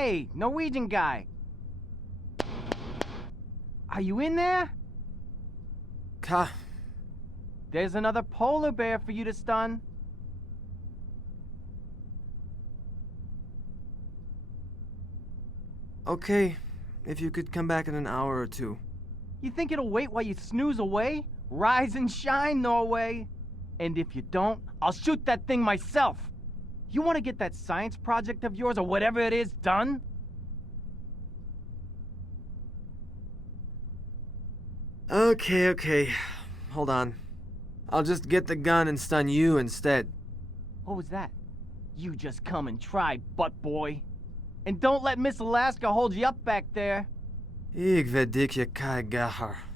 Hey, Norwegian guy. Are you in there? There's another polar bear for you to stun. Okay, if you could come back in an hour or two. You think it'll wait while you snooze away? Rise and shine, Norway. And if you don't, I'll shoot that thing myself. You want to get that science project of yours or whatever it is done? Okay. Hold on. I'll just get the gun and stun you instead. What was that? You just come and try, butt boy. And don't let Miss Alaska hold you up back there. Ik weet dik je keigaar.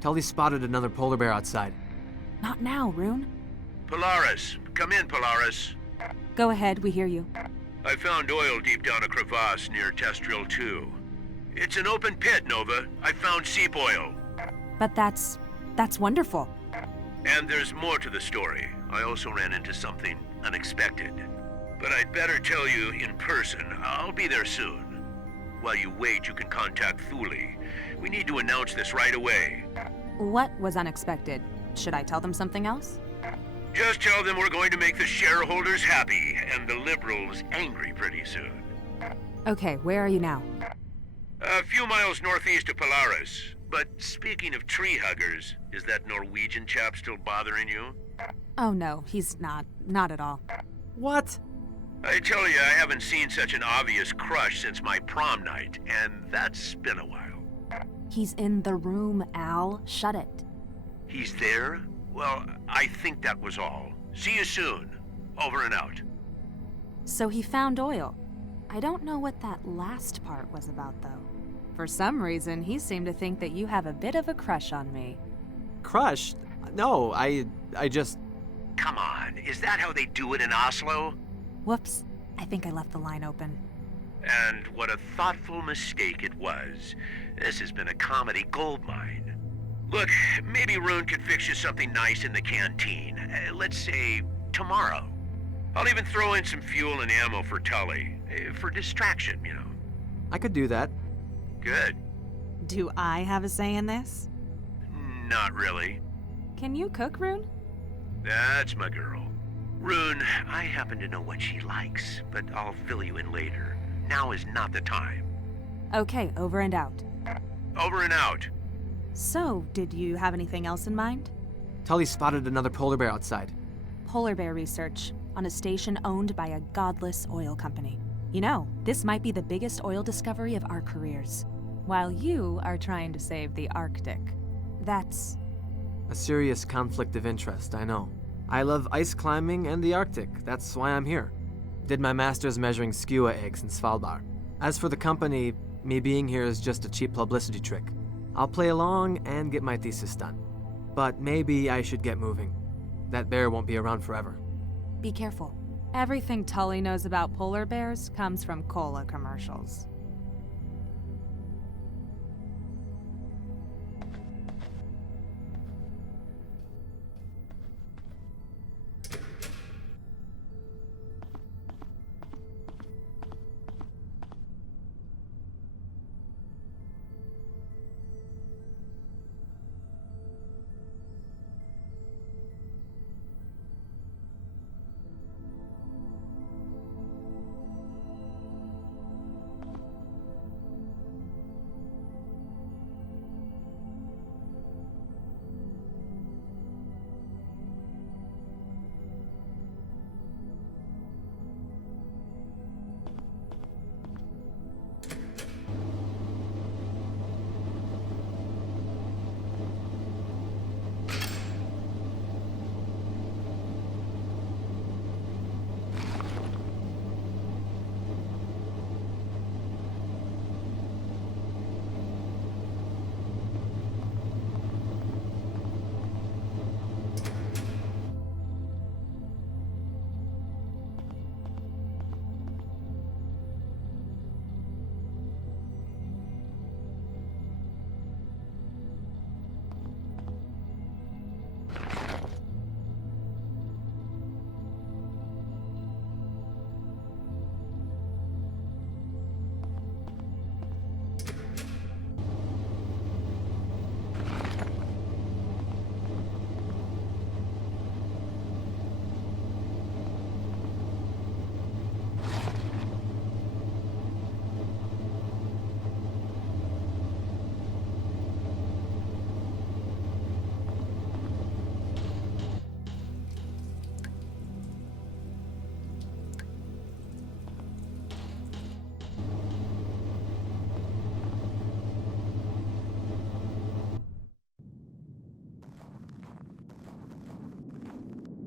Tully spotted another polar bear outside. Not now, Rune. Polaris. Come in, Polaris. Go ahead, we hear you. I found oil deep down a crevasse near Testril 2. It's an open pit, Nova. I found seep oil. But that's wonderful. And there's more to the story. I also ran into something unexpected. But I'd better tell you in person. I'll be there soon. While you wait, you can contact Thule. We need to announce this right away. What was unexpected? Should I tell them something else? Just tell them we're going to make the shareholders happy and the liberals angry pretty soon. Okay, where are you now? A few miles northeast of Polaris. But speaking of tree huggers, is that Norwegian chap still bothering you? Oh no, he's not. Not at all. What? I tell you, I haven't seen such an obvious crush since my prom night, and that's been a while. He's in the room, Al. Shut it. He's there? Well, I think that was all. See you soon. Over and out. So he found oil. I don't know what that last part was about, though. For some reason, he seemed to think that you have a bit of a crush on me. Crush? No, I just... Come on, is that how they do it in Oslo? Whoops. I think I left the line open. And what a thoughtful mistake it was. This has been a comedy goldmine. Look, maybe Rune could fix you something nice in the canteen. Let's say tomorrow. I'll even throw in some fuel and ammo for Tully. For distraction, you know. I could do that. Good. Do I have a say in this? Not really. Can you cook, Rune? That's my girl. Rune, I happen to know what she likes, but I'll fill you in later. Now is not the time. Okay, over and out. Over and out. So, did you have anything else in mind? Tully spotted another polar bear outside. Polar bear research on a station owned by a godless oil company. You know, this might be the biggest oil discovery of our careers. While you are trying to save the Arctic. That's... A serious conflict of interest, I know. I love ice climbing and the Arctic. That's why I'm here. Did my master's measuring skua eggs in Svalbard. As for the company, me being here is just a cheap publicity trick. I'll play along and get my thesis done. But maybe I should get moving. That bear won't be around forever. Be careful. Everything Tully knows about polar bears comes from cola commercials.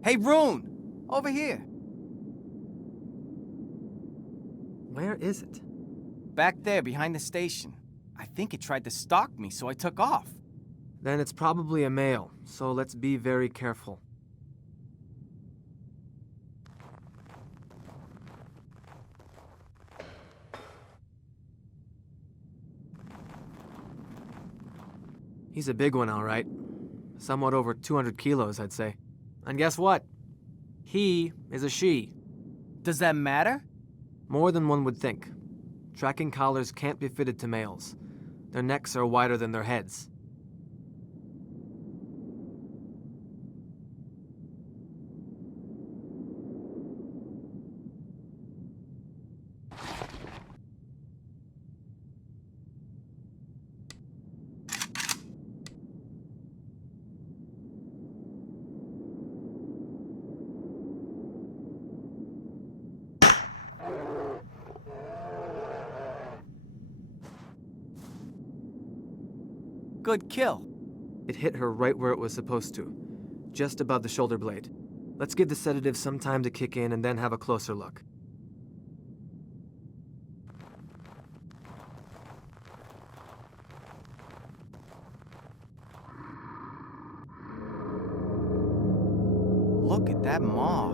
Hey, Rune! Over here. Where is it? Back there, behind the station. I think it tried to stalk me, so I took off. Then it's probably a male, so let's be very careful. He's a big one, all right. Somewhat over 200 kilos, I'd say. And guess what? He is a she. Does that matter? More than one would think. Tracking collars can't be fitted to males. Their necks are wider than their heads. good kill. It hit her right where it was supposed to, just above the shoulder blade. Let's give the sedative some time to kick in and then have a closer look. Look at that maw.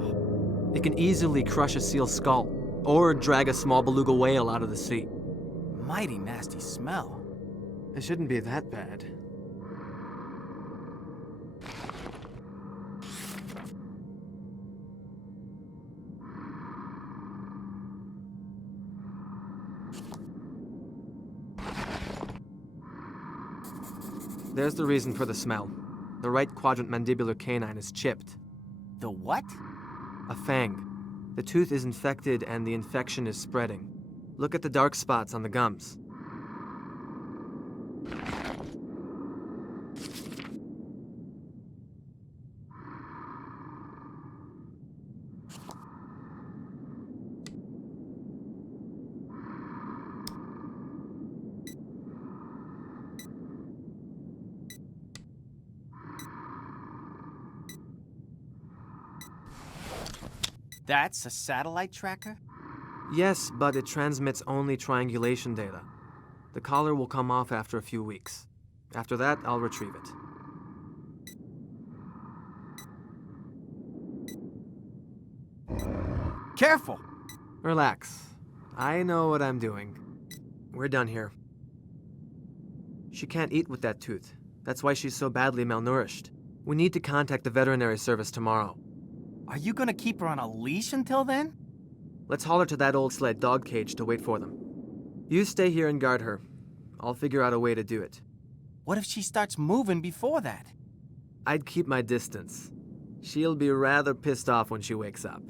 It can easily crush a seal's skull, or drag a small beluga whale out of the sea. Mighty nasty smell. It shouldn't be that bad. There's the reason for the smell. The right quadrant mandibular canine is chipped. The what? A fang. The tooth is infected and the infection is spreading. Look at the dark spots on the gums. That's a satellite tracker? Yes, but it transmits only triangulation data. The collar will come off after a few weeks. After that, I'll retrieve it. Careful! Relax. I know what I'm doing. We're done here. She can't eat with that tooth. That's why she's so badly malnourished. We need to contact the veterinary service tomorrow. Are you gonna keep her on a leash until then? Let's haul her to that old sled dog cage to wait for them. You stay here and guard her. I'll figure out a way to do it. What if she starts moving before that? I'd keep my distance. She'll be rather pissed off when she wakes up.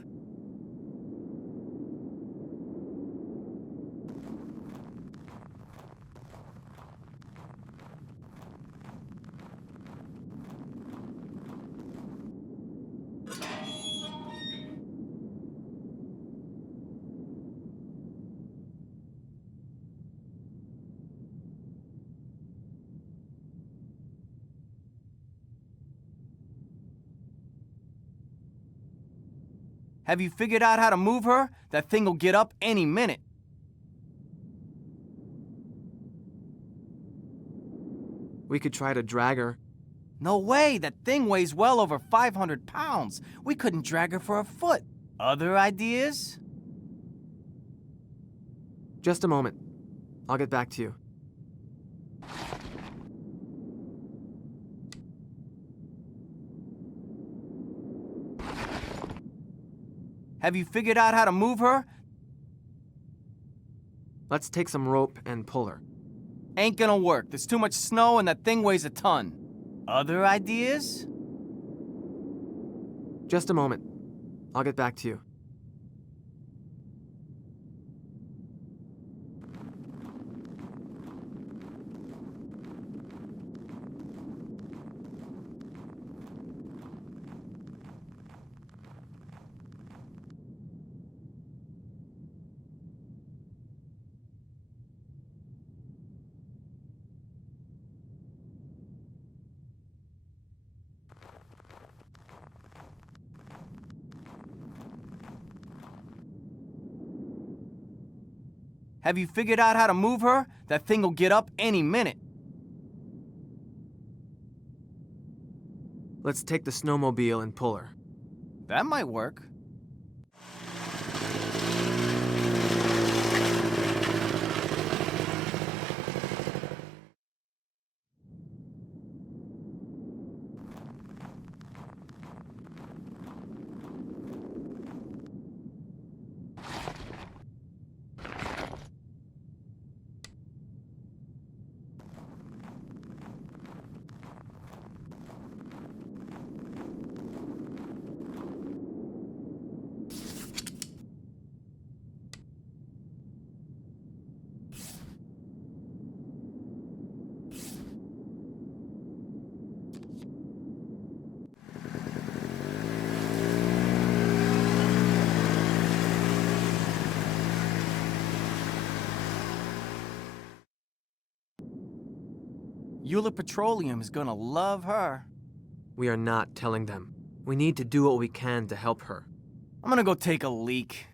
Have you figured out how to move her? That thing will get up any minute. We could try to drag her. No way, that thing weighs well over 500 pounds. We couldn't drag her for a foot. Other ideas? Just a moment. I'll get back to you. Have you figured out how to move her? Let's take some rope and pull her. Ain't gonna work. There's too much snow and that thing weighs a ton. Other ideas? Just a moment. I'll get back to you. Have you figured out how to move her? That thing will get up any minute. Let's take the snowmobile and pull her. That might work. Euler Petroleum is gonna love her. We are not telling them. We need to do what we can to help her. I'm gonna go take a leak.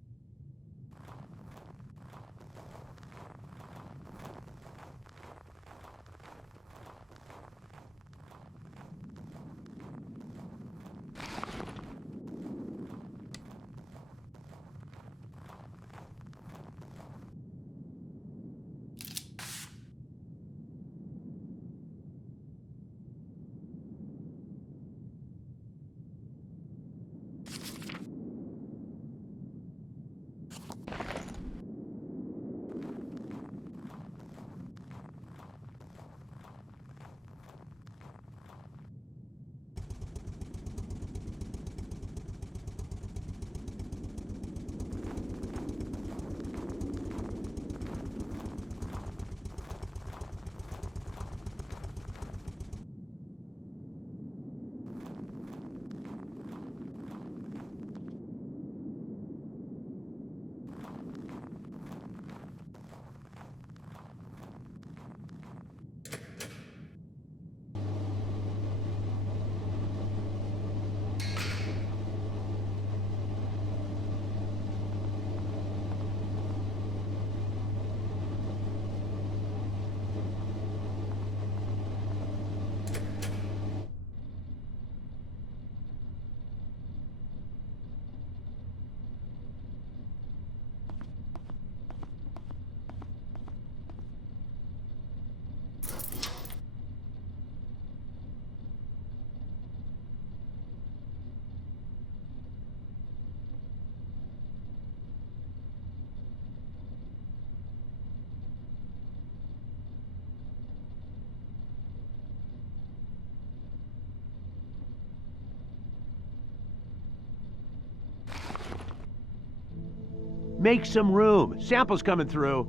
Make some room. Samples coming through.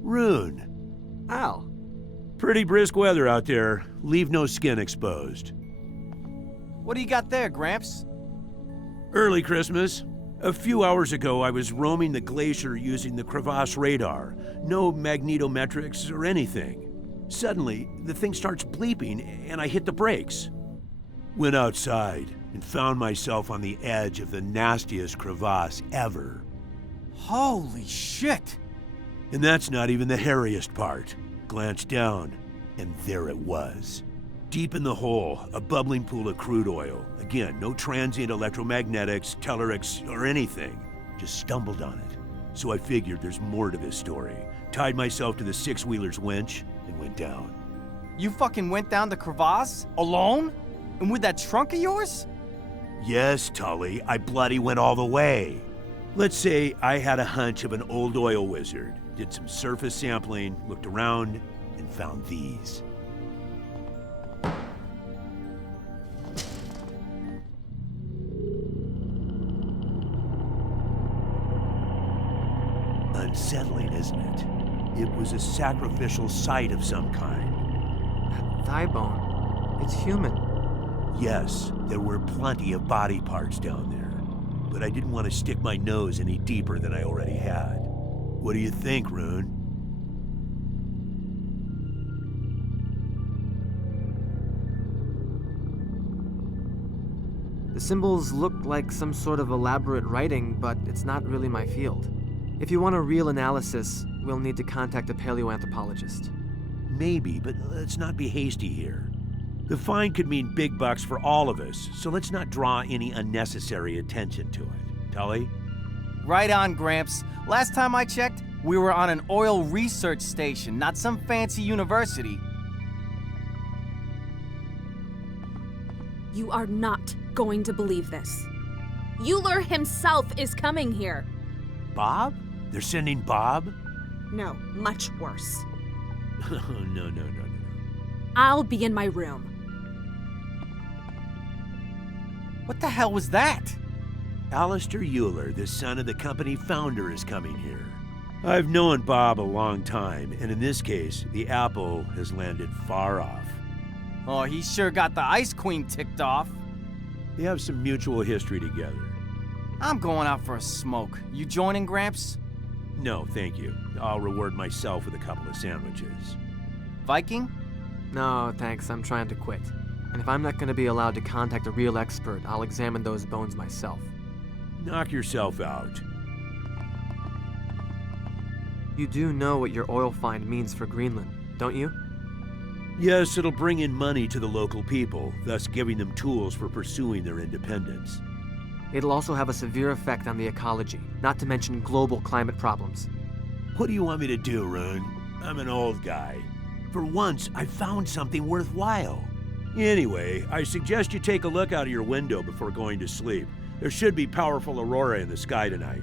Rune. Al. Pretty brisk weather out there. Leave no skin exposed. What do you got there, Gramps? Early Christmas. A few hours ago, I was roaming the glacier using the crevasse radar. No magnetometrics or anything. Suddenly, the thing starts bleeping and I hit the brakes. Went outside and found myself on the edge of the nastiest crevasse ever. Holy shit! And that's not even the hairiest part. Glanced down, and there it was. Deep in the hole, a bubbling pool of crude oil. Again, no transient electromagnetics, tellurics, or anything. Just stumbled on it. So I figured there's more to this story. Tied myself to the six-wheeler's winch and went down. You fucking went down the crevasse? Alone? And with that trunk of yours? Yes, Tully, I bloody went all the way. Let's say I had a hunch of an old oil wizard, did some surface sampling, looked around, and found these. Unsettling, isn't it? It was a sacrificial site of some kind. That thigh bone. It's human. Yes, there were plenty of body parts down there, but I didn't want to stick my nose any deeper than I already had. What do you think, Rune? The symbols look like some sort of elaborate writing, but it's not really my field. If you want a real analysis, we'll need to contact a paleoanthropologist. Maybe, but let's not be hasty here. The find could mean big bucks for all of us, so let's not draw any unnecessary attention to it. Tully? Right on, Gramps. Last time I checked, we were on an oil research station, not some fancy university. You are not going to believe this. Euler himself is coming here. Bob? They're sending Bob? No, much worse. No. I'll be in my room. What the hell was that? Alistair Euler, the son of the company founder, is coming here. I've known Bob a long time, and in this case, the apple has landed far off. Oh, he sure got the Ice Queen ticked off. They have some mutual history together. I'm going out for a smoke. You joining, Gramps? No, thank you. I'll reward myself with a couple of sandwiches. Viking? No, thanks, I'm trying to quit. And if I'm not gonna be allowed to contact a real expert, I'll examine those bones myself. Knock yourself out. You do know what your oil find means for Greenland, don't you? Yes, it'll bring in money to the local people, thus giving them tools for pursuing their independence. It'll also have a severe effect on the ecology, not to mention global climate problems. What do you want me to do, Rune? I'm an old guy. For once, I found something worthwhile. Anyway, I suggest you take a look out of your window before going to sleep. There should be powerful aurora in the sky tonight.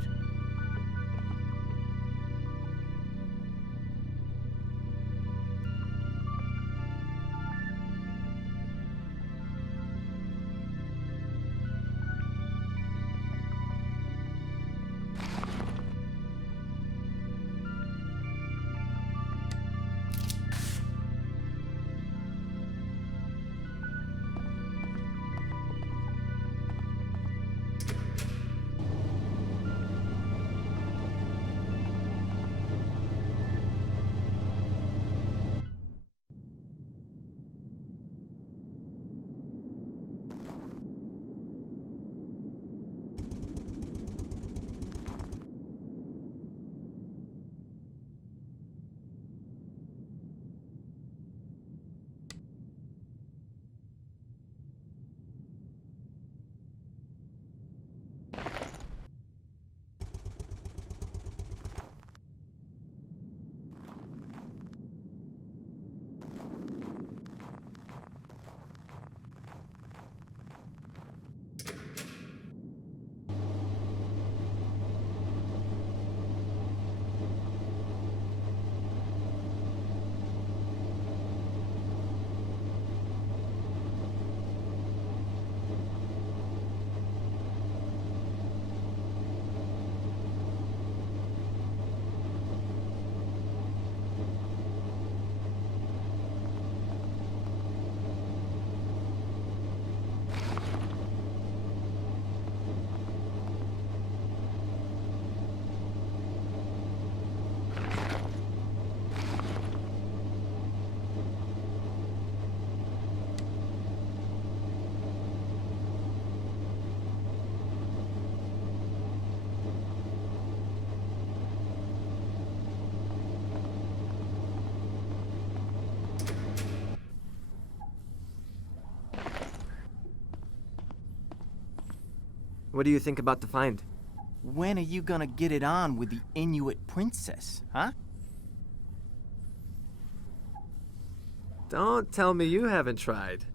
What do you think about the find? When are you gonna get it on with the Inuit princess, huh? Don't tell me you haven't tried.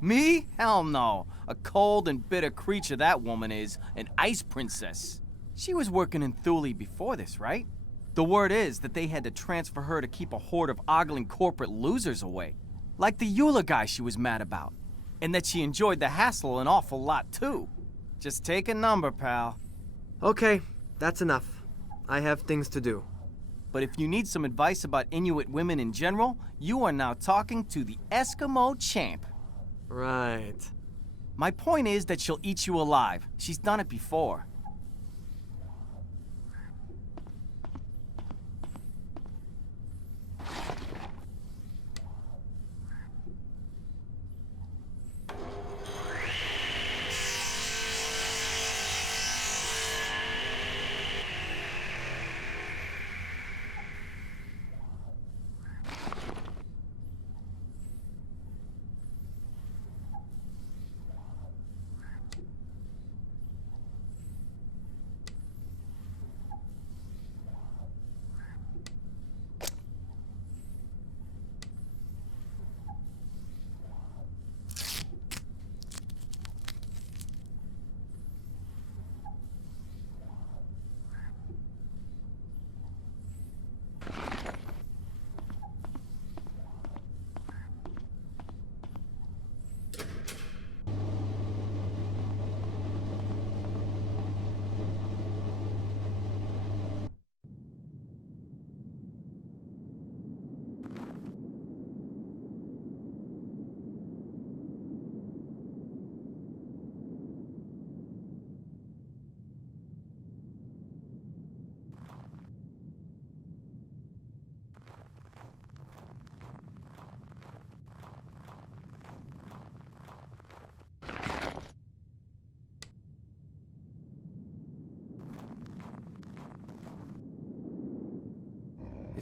Me? Hell no. A cold and bitter creature that woman is, an ice princess. She was working in Thule before this, right? The word is that they had to transfer her to keep a horde of ogling corporate losers away. Like the Eula guy she was mad about. And that she enjoyed the hassle an awful lot, too. Just take a number, pal. Okay, that's enough. I have things to do. But if you need some advice about Inuit women in general, you are now talking to the Eskimo champ. Right. My point is that she'll eat you alive. She's done it before.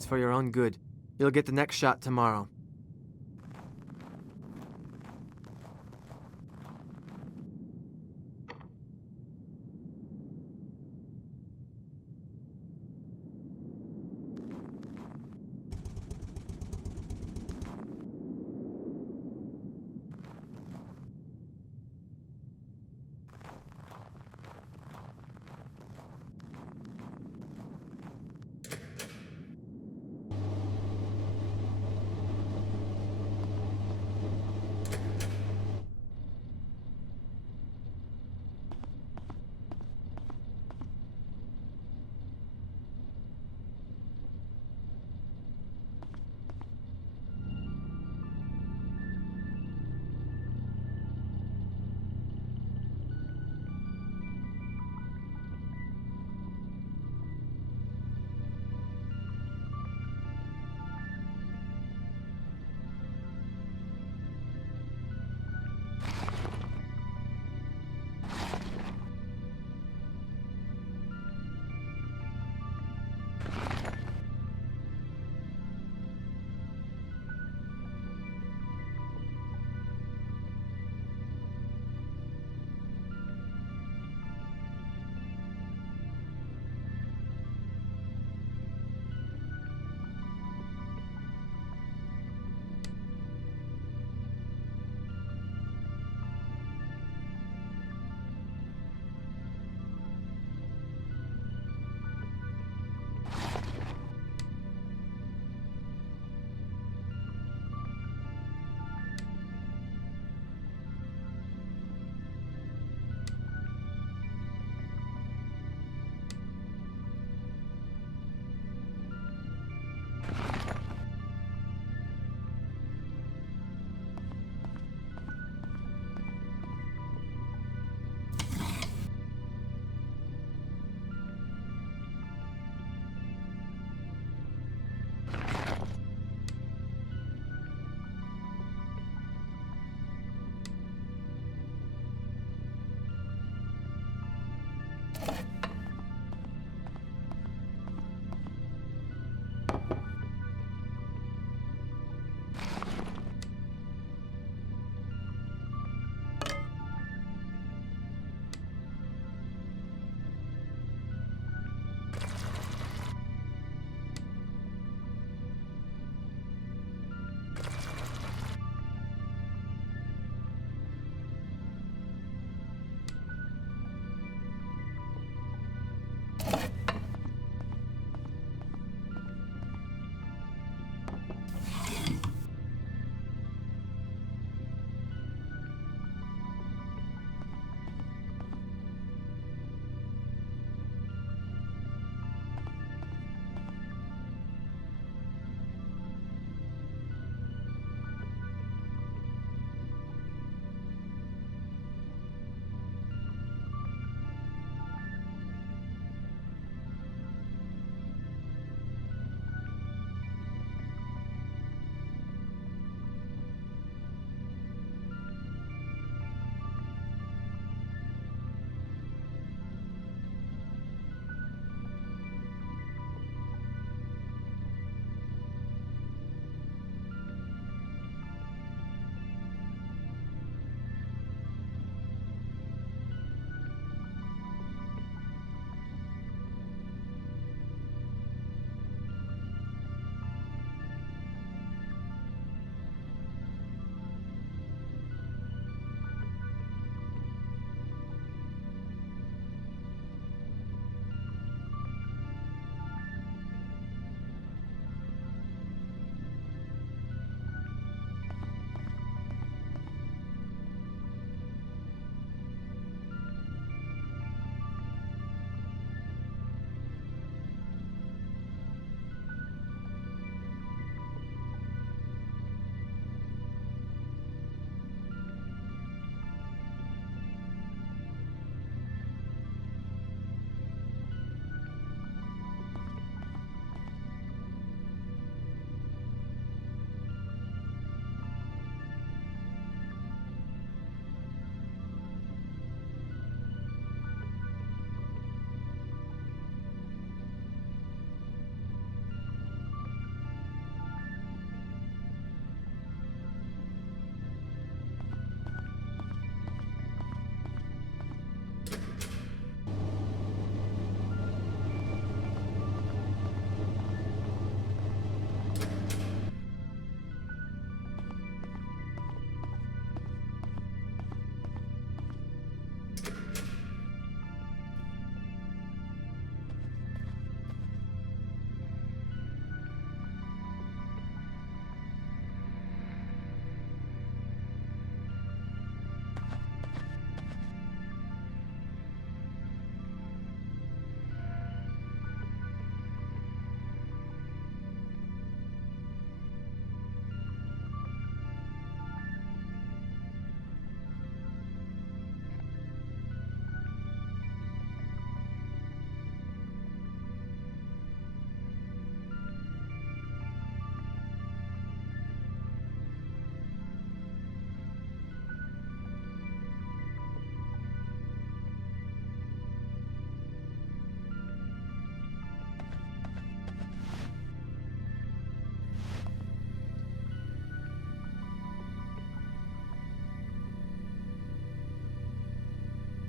It's for your own good. You'll get the next shot tomorrow.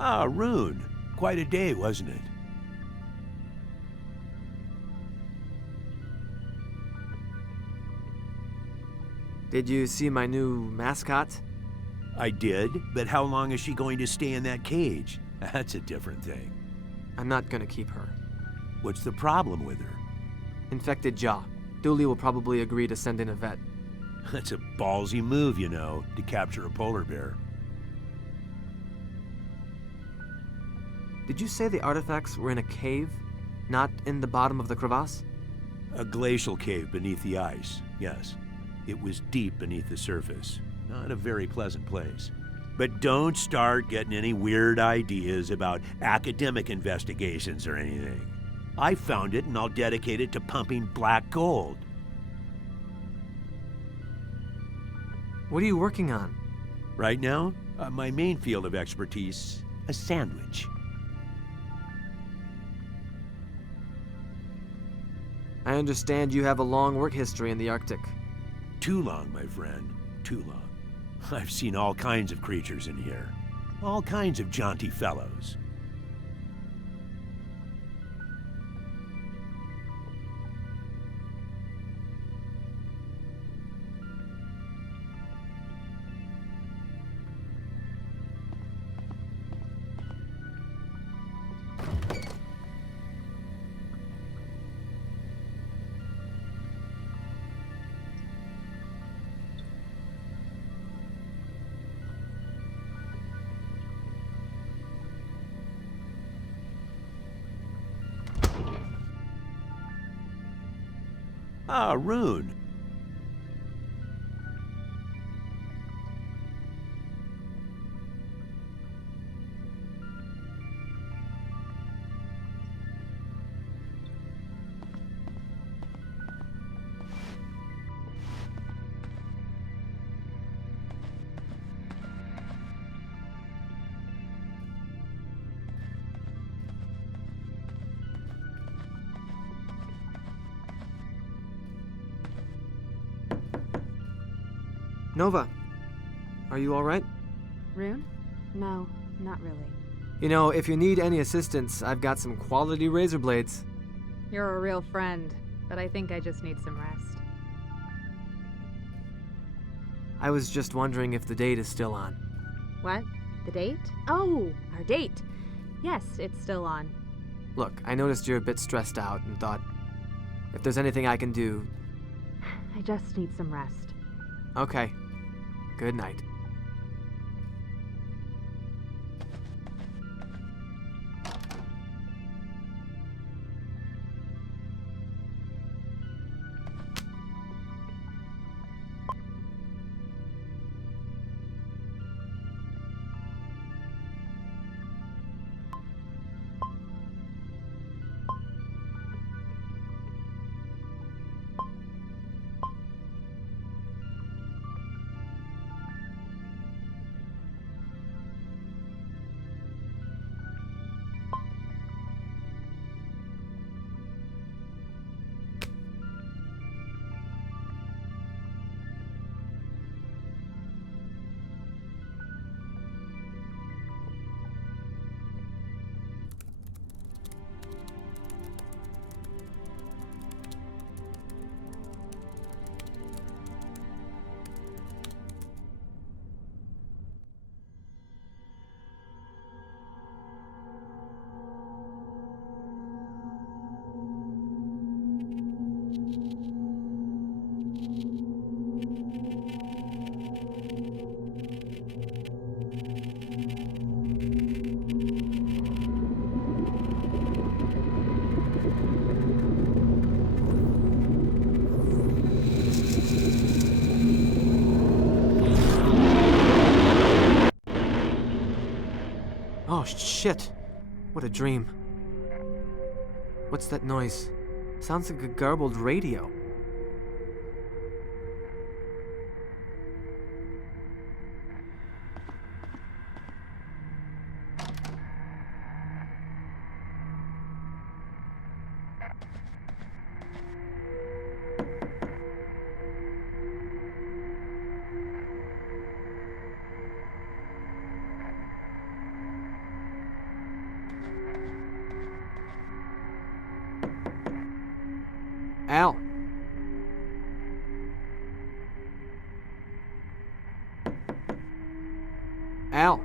Ah, Rune. Quite a day, wasn't it? Did you see my new mascot? I did, but how long is she going to stay in that cage? That's a different thing. I'm not gonna keep her. What's the problem with her? Infected jaw. Dooley will probably agree to send in a vet. That's a ballsy move, you know, to capture a polar bear. Did you say the artifacts were in a cave, not in the bottom of the crevasse? A glacial cave beneath the ice, yes. It was deep beneath the surface. Not a very pleasant place. But don't start getting any weird ideas about academic investigations or anything. I found it and I'll dedicate it to pumping black gold. What are you working on? Right now, my main field of expertise, a sandwich. I understand you have a long work history in the Arctic. Too long, my friend, too long. I've seen all kinds of creatures in here. All kinds of jaunty fellows. Ah, Rune. Nova, are you all right? Rune? No, not really. You know, if you need any assistance, I've got some quality razor blades. You're a real friend, but I think I just need some rest. I was just wondering if the date is still on. What? The date? Oh, our date. Yes, it's still on. Look, I noticed you're a bit stressed out and thought, if there's anything I can do... I just need some rest. Okay. Good night. Oh, shit. What a dream. What's that noise? Sounds like a garbled radio. Al. Al.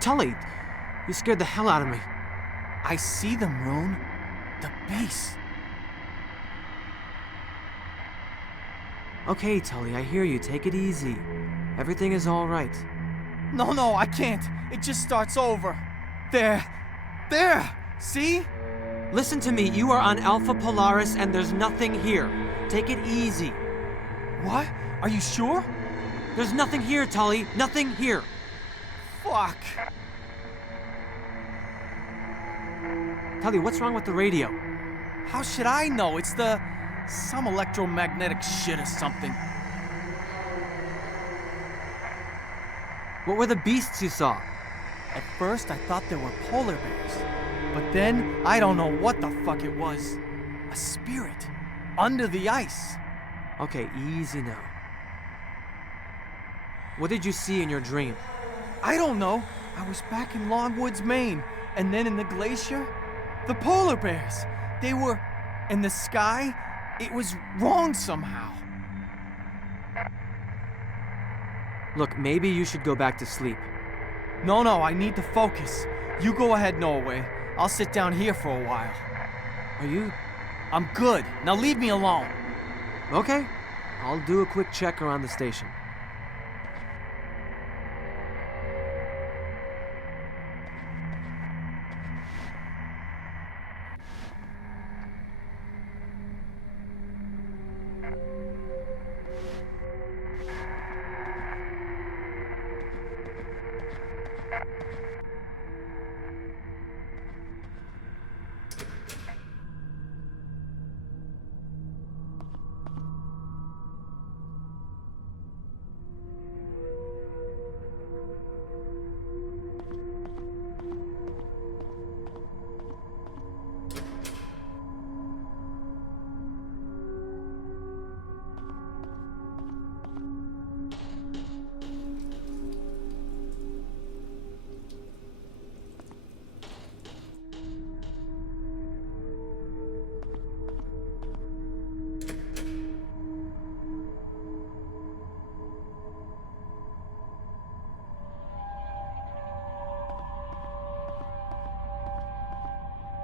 Tully, you scared the hell out of me. I see them, Rune. The base. Okay, Tully, I hear you. Take it easy. Everything is all right. No, I can't. It just starts over. There. See? Listen to me. You are on Alpha Polaris and there's nothing here. Take it easy. What? Are you sure? There's nothing here, Tully. Nothing here. Fuck. Tully, what's wrong with the radio? How should I know? It's some electromagnetic shit or something. What were the beasts you saw? At first, I thought they were polar bears. But then, I don't know what the fuck it was. A spirit. Under the ice. Okay, easy now. What did you see in your dream? I don't know. I was back in Longwoods, Maine. And then in the glacier, the polar bears. They were in the sky. It was wrong somehow. Look, maybe you should go back to sleep. No, I need to focus. You go ahead, Norway. I'll sit down here for a while. Are you... I'm good. Now leave me alone. Okay. I'll do a quick check around the station.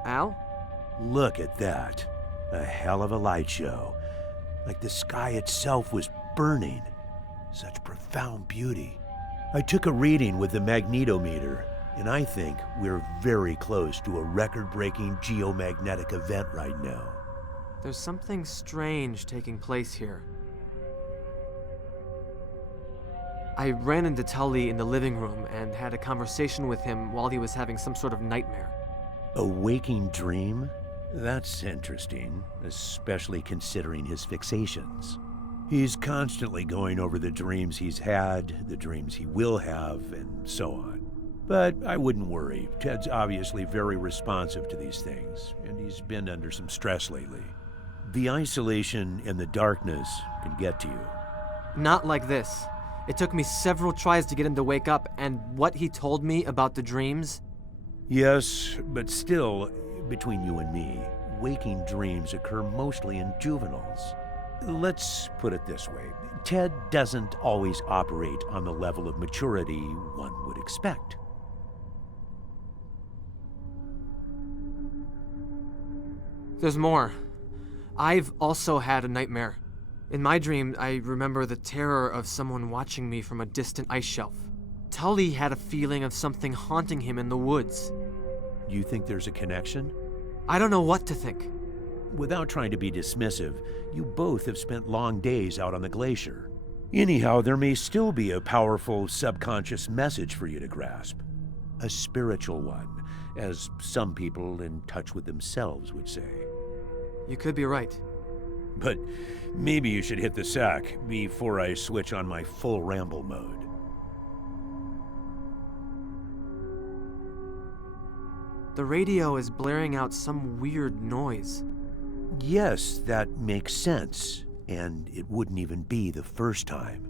Al? Look at that. A hell of a light show. Like the sky itself was burning. Such profound beauty. I took a reading with the magnetometer, and I think we're very close to a record-breaking geomagnetic event right now. There's something strange taking place here. I ran into Tully in the living room and had a conversation with him while he was having some sort of nightmare. A waking dream? That's interesting, especially considering his fixations. He's constantly going over the dreams he's had, the dreams he will have, and so on. But I wouldn't worry. Ted's obviously very responsive to these things, and he's been under some stress lately. The isolation and the darkness can get to you. Not like this. It took me several tries to get him to wake up, and what he told me about the dreams... Yes, but still, between you and me, waking dreams occur mostly in juveniles. Let's put it this way. Ted doesn't always operate on the level of maturity one would expect. There's more. I've also had a nightmare. In my dream, I remember the terror of someone watching me from a distant ice shelf. Tully had a feeling of something haunting him in the woods. You think there's a connection? I don't know what to think. Without trying to be dismissive, you both have spent long days out on the glacier. Anyhow, there may still be a powerful subconscious message for you to grasp. A spiritual one, as some people in touch with themselves would say. You could be right. But maybe you should hit the sack before I switch on my full ramble mode. The radio is blaring out some weird noise. Yes, that makes sense, and it wouldn't even be the first time.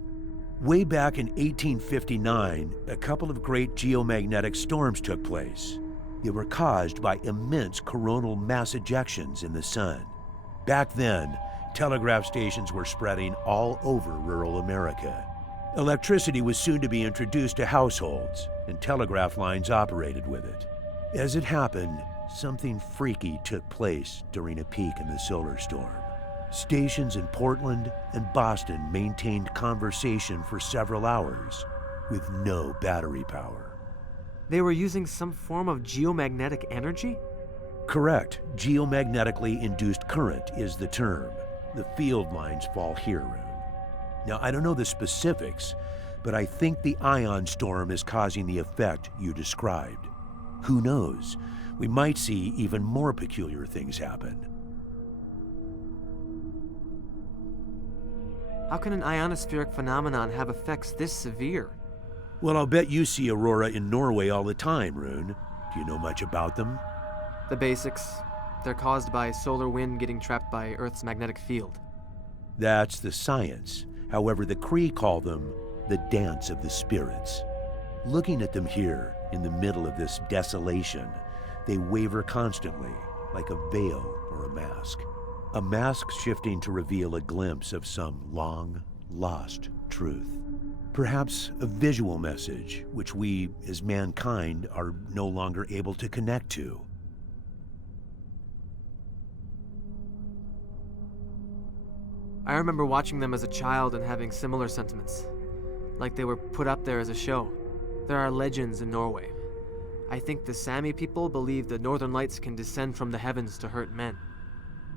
Way back in 1859, a couple of great geomagnetic storms took place. They were caused by immense coronal mass ejections in the sun. Back then, telegraph stations were spreading all over rural America. Electricity was soon to be introduced to households, and telegraph lines operated with it. As it happened, something freaky took place during a peak in the solar storm. Stations in Portland and Boston maintained conversation for several hours with no battery power. They were using some form of geomagnetic energy? Correct. Geomagnetically induced current is the term. The field lines fall here, Rune. Now, I don't know the specifics, but I think the ion storm is causing the effect you described. Who knows? We might see even more peculiar things happen. How can an ionospheric phenomenon have effects this severe? Well, I'll bet you see aurora in Norway all the time, Rune. Do you know much about them? The basics. They're caused by solar wind getting trapped by Earth's magnetic field. That's the science. However, the Cree call them the dance of the spirits. Looking at them here, in the middle of this desolation, they waver constantly, like a veil or a mask. A mask shifting to reveal a glimpse of some long, lost truth. Perhaps a visual message, which we, as mankind, are no longer able to connect to. I remember watching them as a child and having similar sentiments, like they were put up there as a show. There are legends in Norway. I think the Sami people believe the northern lights can descend from the heavens to hurt men.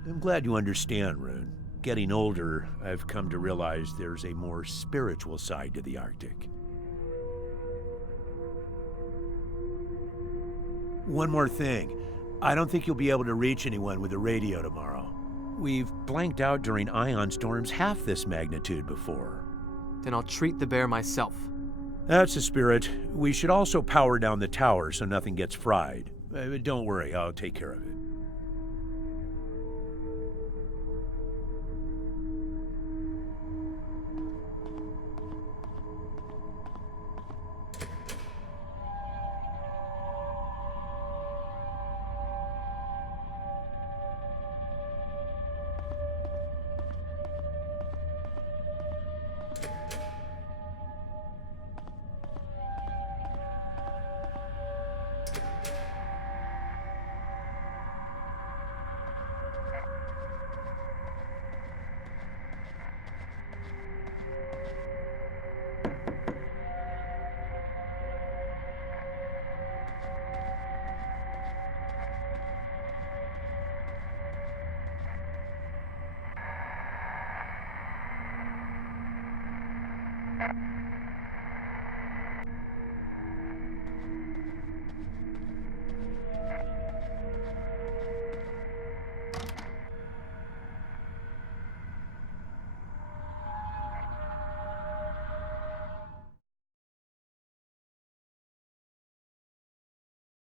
I'm glad you understand, Rune. Getting older, I've come to realize there's a more spiritual side to the Arctic. One more thing. I don't think you'll be able to reach anyone with the radio tomorrow. We've blanked out during ion storms half this magnitude before. Then I'll treat the bear myself. That's the spirit. We should also power down the tower so nothing gets fried. Don't worry, I'll take care of it.